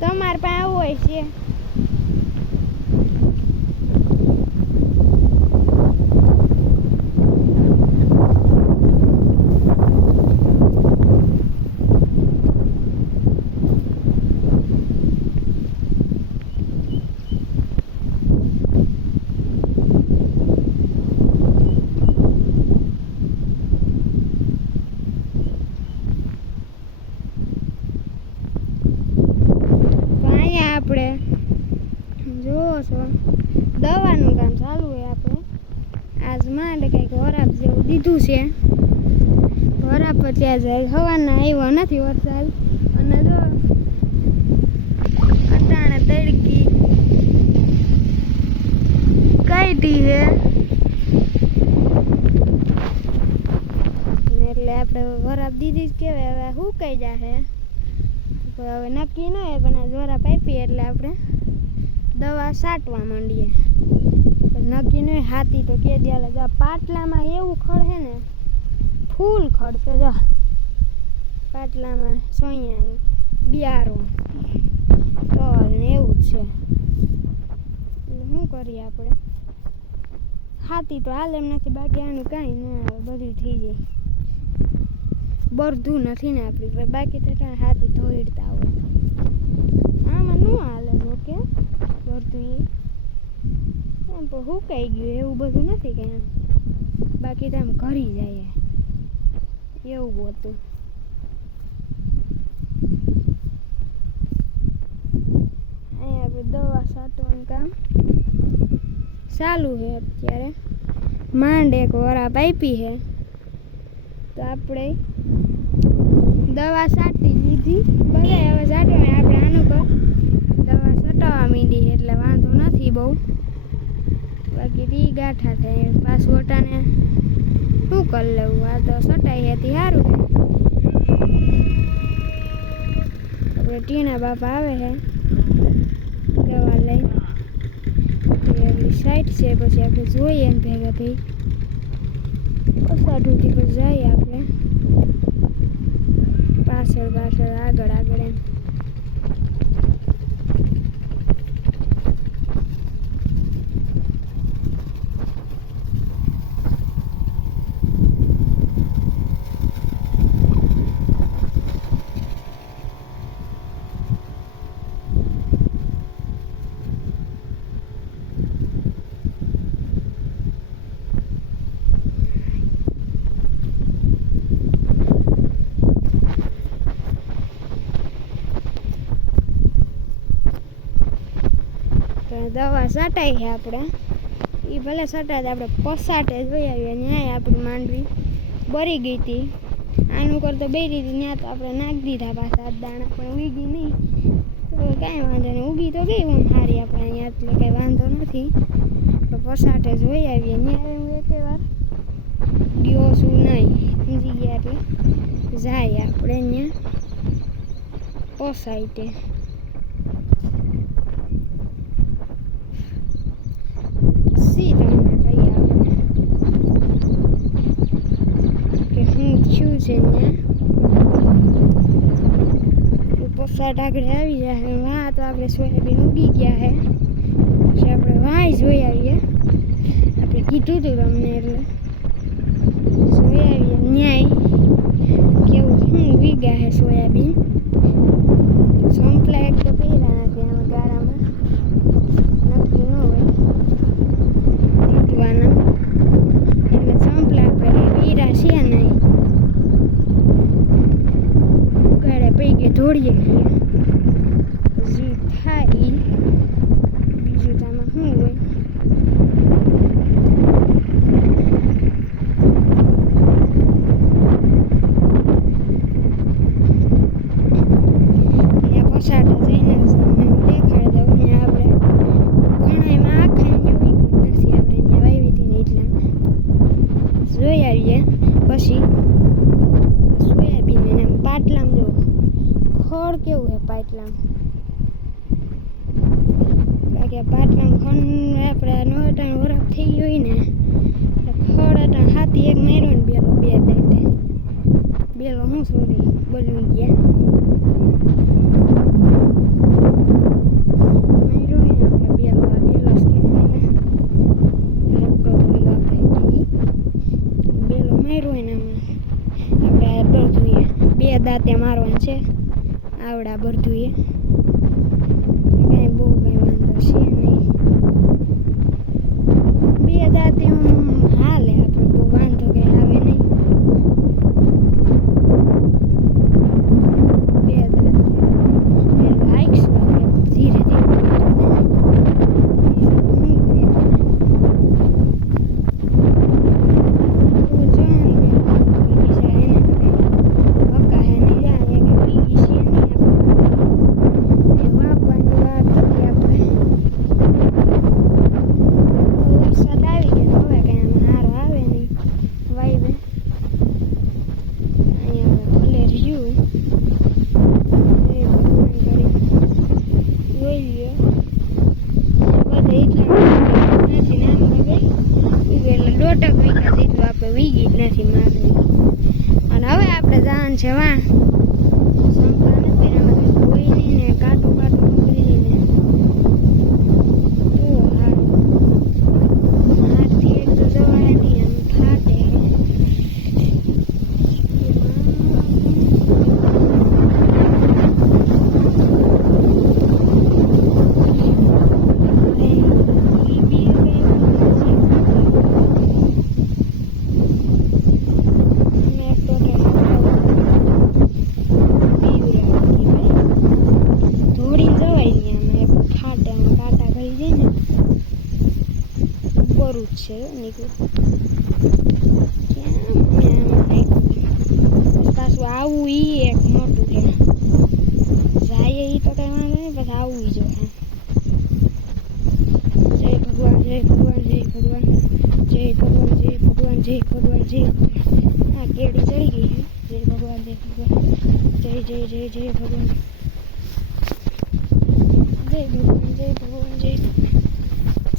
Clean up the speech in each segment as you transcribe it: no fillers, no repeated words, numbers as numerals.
તમારે પાસે આવું હોય છે આપણે જોવો છો દવાનું કામ ચાલુ હોય આપણે આજ માંડ કંઈક વરાપ જેવું દીધું છે વરાપ ત્યાં જાય હવાના આવ્યો નથી વરસાદ અને જો અટાણે તડકી કાઢી છે એટલે આપણે વરાપ દીધી જ કહેવાય હવે સુકાઈ જશે હવે નક્કી ન હોય પણ આ વરાપ આપીએ એટલે આપણે દવા છાંટવા માંડીએ નક્કી નહીં હાથી તો કે દે જો પાટલામાં એવું ખડ છે ને ફૂલ ખડ છે જો પાટલામાં સોયા બિયારો તલ ને એવું જ છે એટલે શું કરીએ આપણે હાથી તો હાલ એમ નથી બાકી આનું કાંઈ ના આવે બધું થઈ જાય બરધું નથી ને આપણી બાકી તો હાથી ધોઈડતા હોય આમાં ન હાલે કે બરધું એમ તો સુકાઈ ગયું એવું બધું નથી કે એમ બાકી તો આમ ઘરી જાય એવું હતું અહીંયા આપણે દવા છાંટવાનું કામ ચાલુ છે અત્યારે માંડ એક વરાપ આપી છે તો આપણે દવા છાંટી લીધી બધા હવે છાંટવા આપણે આનું પર દવા છટાવવા માંડી એટલે વાંધો નથી બહુ બાકી રી ગાંઠા થાય પાછું ઓટાને શું કરી લેવું આ તો છટાઈ હતી સારું છે આપણે ટીણા બાપા આવે છે દવા લઈ એટલી સાઈડ છે પછી આપણે જોઈએ ને ભેગા ભાઈ પસાડુથી પર જઈએ આપણે પાછળ આગળ એમ દવા છટાઈ છે આપણે એ ભલે છટાય આપણે પસાટે જોઈ આવીએ ન્યાય આપણી માંડવી બરી ગઈ હતી આનું કરતો બેરી હતી ત્યાં તો આપણે નાખી દીધા પાછા દાણા પણ ઉગી નહીં તો કાંઈ વાંધો નહીં ઉગી તો ગઈ હું સારી આપણે અહીંયા એટલે કાંઈ વાંધો નથી તો પસાટે જોઈ આવીએ ન્યાય હું એક વાર ગયો છું નહીં સમજી ગયા એટલે જાય આપણે અહીંયા પસાઈટે પસાટ આગળ આવી જાય વાં તો આપણે સોયાબીન ઉગી ગયા છે પછી આપણે વાંય જોઈ આવીએ આપણે કીધું હતું તમને એટલે જોઈ આવીએ ન્યાય કેવું શું ઉગ્યા છે સોયાબીન સંપલા એક તો પહેલા નથી આમાં ગાળામાં નક્કી ન હોય ટીટવાના એટલે સંપલા આપણે પીરા છે નહીં પૈકી ધોળીએ છીએ જે થાય બીજું તો આમાં શું હોય અહીંયા પસાટે જઈને દેખાડી દઉં અહીંયા આપણે ઘણા એમાં આખા નથી આપણે અહીંયા વાવી હતી ને એટલા જોઈ આવીએ પછી સોયાબીન એને પાટલામાં જો ખડ કેવું છે પાટલામાં બાકી પાટલામાં ખંડ આપણે નોટાણ વરાપ થઈ ગયો હોય ને ખડ અટાણ હાથી એક માર્યો ને બેલો બે દે બેલો હું સોરી બોલી ગયા છે વાં સંપલા નથી ને એમાં કોઈ નહીં ને કાટું કાટું નીકળી ને તો હાથથી એક તો જવાય નહીં આમ ફાટે છે નીકળું પાછું આવું ઈ એક મોટું છે જાય ઈ તો કઈ વાંધો નહીં પછી આવવું જોઈએ જય ભગવાન જય ભગવાન જય ભગવાન જય ભગવાન જય ભગવાન જય ભગવાન જય આ કેડી ચડી ગઈ છે જય ભગવાન જય ભગવાન જય જય જય જય ભગવાન જય ભગવાન જય ભગવાન જય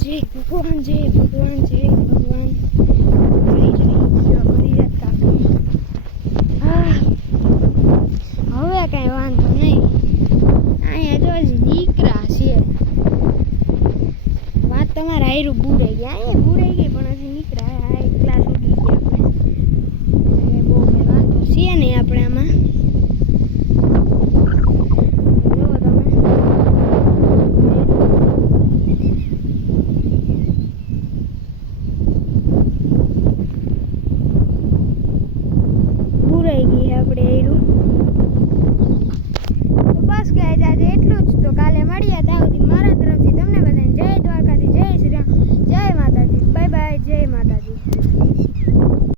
જય ભગવાન જય ભગવાન જય ભગવાન જય જય કરી જાત કાકા હવે કઈ વાંધો નહીં અહીંયા જો દીકરા છે વાત તમારા હાયરું બુરે ગયા અહીંયા